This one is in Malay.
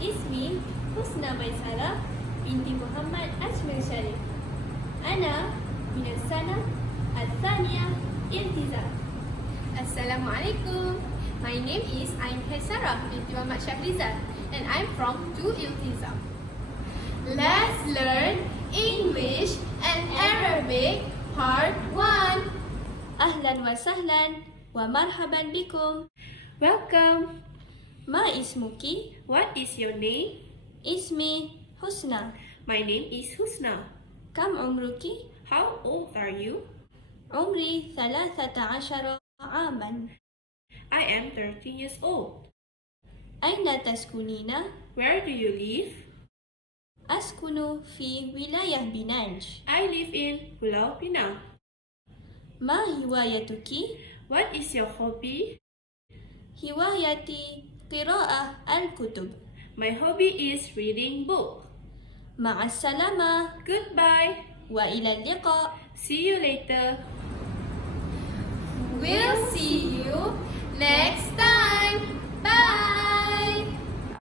اسمي حسنى ميسرة بنت محمد أجمل شريف. أنا من السنة الثانية التزام. Assalamualaikum. My name is Ain Sarah binti Muhammad Syahrizal and I'm from 2 Iltizam. Let's learn English and Arabic Part 1. أهلا وسهلا ومرحبا بكم. Welcome. ما اسمك؟ What is your name? اسمي حسنى. My name is Husna. كم عمرك؟ How old are you? عمري 13 عاما. I am 13 years old. أين تسكنين؟ Where do you live? أسكن في ولاية بنانج. I live in Pulau Pinang. ما هوايتك؟ What is your hobby? هوايتي قراءة الكتب. My hobby is reading book. مع السلامة Goodbye. وإلى اللقاء. See you later. We'll see you next time.